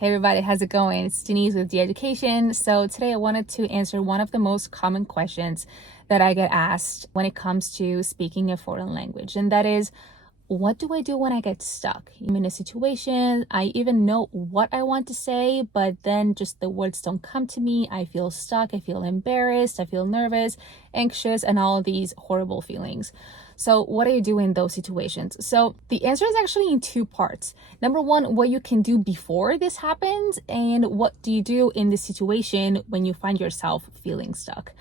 Hey everybody, how's it going? It's Denise with The Education. So today I wanted to answer one of the most common questions that I get asked when it comes to speaking a foreign language, and that is, what do I do when I get stuck? I'm in a situation, I even know what I want to say, but then just the words don't come to me. I feel stuck, I feel embarrassed, I feel nervous, anxious, and all these horrible feelings. So what do you do in those situations? So the answer is actually in two parts. Number one, what you can do before this happens, and what do you do in this situation when you find yourself feeling stuck.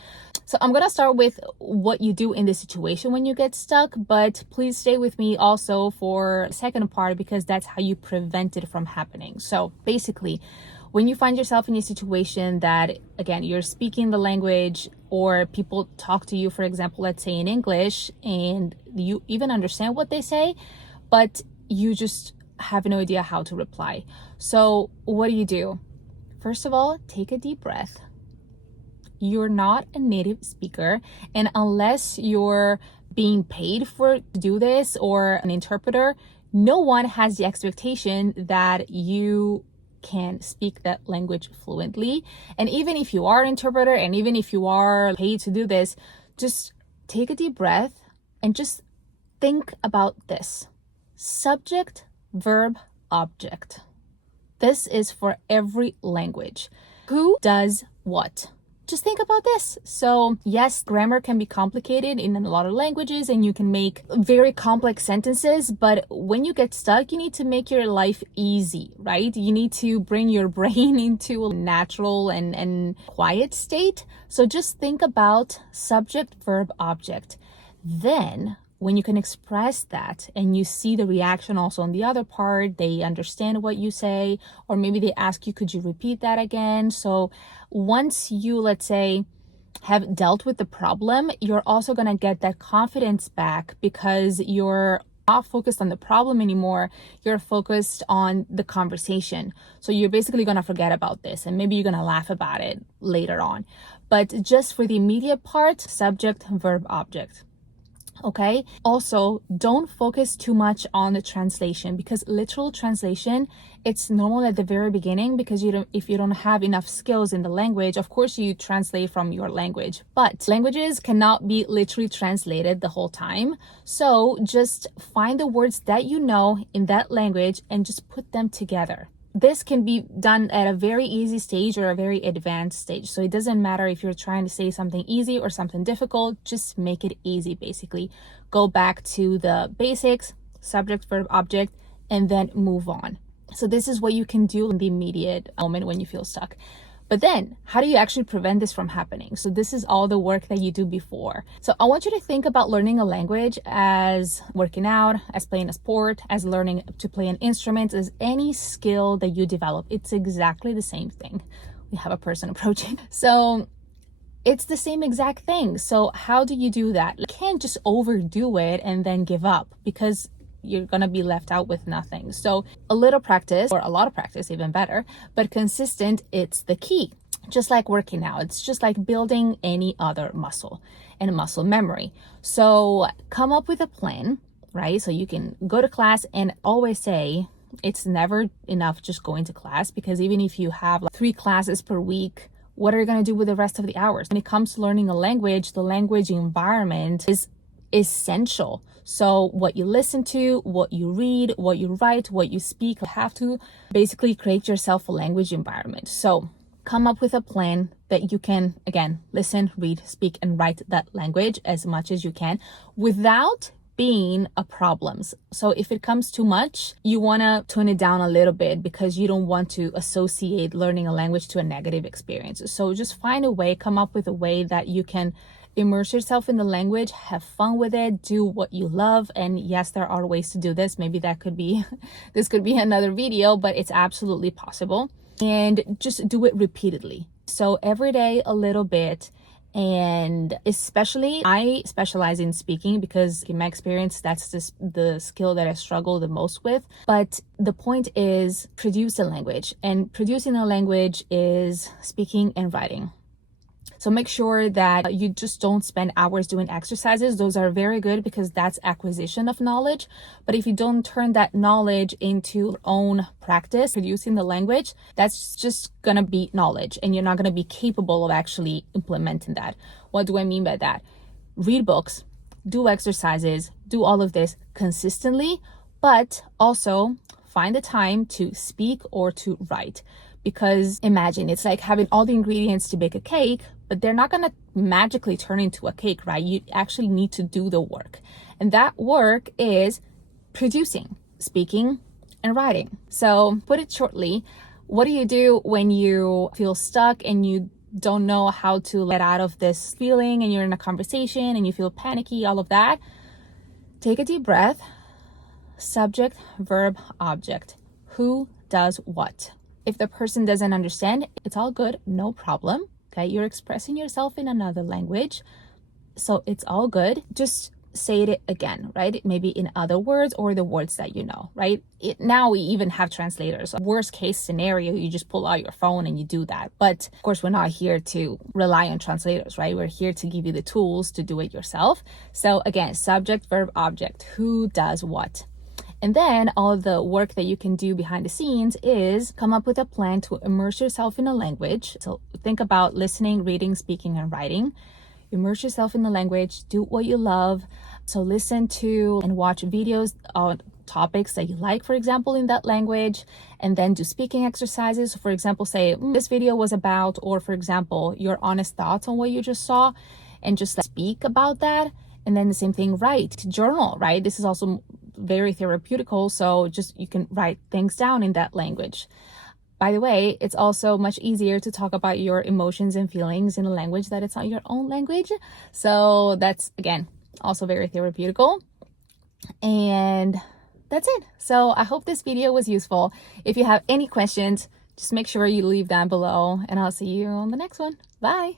So I'm going to start with what you do in this situation when you get stuck, but please stay with me also for the second part because that's how you prevent it from happening. So basically, when you find yourself in a situation that, again, you're speaking the language or people talk to you, for example, let's say in English, and you even understand what they say, but you just have no idea how to reply. So what do? First of all, take a deep breath. You're not a native speaker, and unless you're being paid to do this or an interpreter, no one has the expectation that you can speak that language fluently. And even if you are an interpreter and even if you are paid to do this, just take a deep breath and just think about this: subject, verb, object. This is for every language. Who does what? Just think about this. So yes, grammar can be complicated in a lot of languages and you can make very complex sentences, but when you get stuck, you need to make your life easy, right? You need to bring your brain into a natural and quiet state. So just think about subject, verb, object. Then when you can express that and you see the reaction also on the other part, they understand what you say, or maybe they ask you, could you repeat that again? So once you, let's say, have dealt with the problem, you're also going to get that confidence back because you're not focused on the problem anymore. You're focused on the conversation. So you're basically going to forget about this and maybe you're going to laugh about it later on. But just for the immediate part, subject, verb, object. Okay. Also, don't focus too much on the translation because literal translation, it's normal at the very beginning because if you don't have enough skills in the language, of course you translate from your language, but languages cannot be literally translated the whole time. So just find the words that you know in that language and just put them together. This can be done at a very easy stage or a very advanced stage. So it doesn't matter if you're trying to say something easy or something difficult, just make it easy, basically. Go back to the basics, subject, verb, object, and then move on. So this is what you can do in the immediate moment when you feel stuck. But then, how do you actually prevent this from happening? So this is all the work that you do before. So I want you to think about learning a language as working out, as playing a sport, as learning to play an instrument, as any skill that you develop. It's exactly the same thing. We have a person approaching. So it's the same exact thing. So how do you do that? You can't just overdo it and then give up because you're going to be left out with nothing. So a little practice, or a lot of practice, even better, but consistent, it's the key. Just like working out, it's just like building any other muscle and muscle memory. So come up with a plan, right? So you can go to class, and always say it's never enough just going to class, because even if you have like 3 classes per week, what are you going to do with the rest of the hours? When it comes to learning a language, the language environment is essential. So what you listen to, what you read, what you write, what you speak, you have to basically create yourself a language environment. So come up with a plan that you can, again, listen, read, speak, and write that language as much as you can without being a problem. So if it comes too much, you want to tone it down a little bit because you don't want to associate learning a language to a negative experience. So just find a way, come up with a way that you can immerse yourself in the language, have fun with it, do what you love. And yes, there are ways to do this. Maybe that could be, this could be another video, but it's absolutely possible. And just do it repeatedly. So every day a little bit. And especially, I specialize in speaking because in my experience, that's just the skill that I struggle the most with. But the point is produce a language, and producing a language is speaking and writing. So make sure that you just don't spend hours doing exercises. Those are very good because that's acquisition of knowledge. But if you don't turn that knowledge into your own practice, producing the language, that's just gonna be knowledge and you're not gonna be capable of actually implementing that. What do I mean by that? Read books, do exercises, do all of this consistently, but also find the time to speak or to write. Because imagine it's like having all the ingredients to bake a cake, but they're not going to magically turn into a cake, right? You actually need to do the work. And that work is producing, speaking, and writing. So put it shortly, what do you do when you feel stuck and you don't know how to let out of this feeling and you're in a conversation and you feel panicky, all of that? Take a deep breath. Subject, verb, object. Who does what? If the person doesn't understand, it's all good, no problem. Okay, you're expressing yourself in another language, so it's all good. Just say it again, right? Maybe in other words or the words that you know, right? Now we even have translators. Worst case scenario, you just pull out your phone and you do that. But of course, we're not here to rely on translators, right? We're here to give you the tools to do it yourself. So again, subject, verb, object. Who does what? And then all of the work that you can do behind the scenes is come up with a plan to immerse yourself in a language. So think about listening, reading, speaking, and writing. Immerse yourself in the language, do what you love. So listen to and watch videos on topics that you like, for example, in that language, and then do speaking exercises. For example, say this video was about, or for example, your honest thoughts on what you just saw, and just speak about that. And then the same thing, write, journal, right? This is also very therapeutical, so just you can write things down in that language. By the way, it's also much easier to talk about your emotions and feelings in a language that it's not your own language. So that's, again, also very therapeutical. And that's it. So I hope this video was useful. If you have any questions, just make sure you leave them below, and I'll see you on the next one. Bye.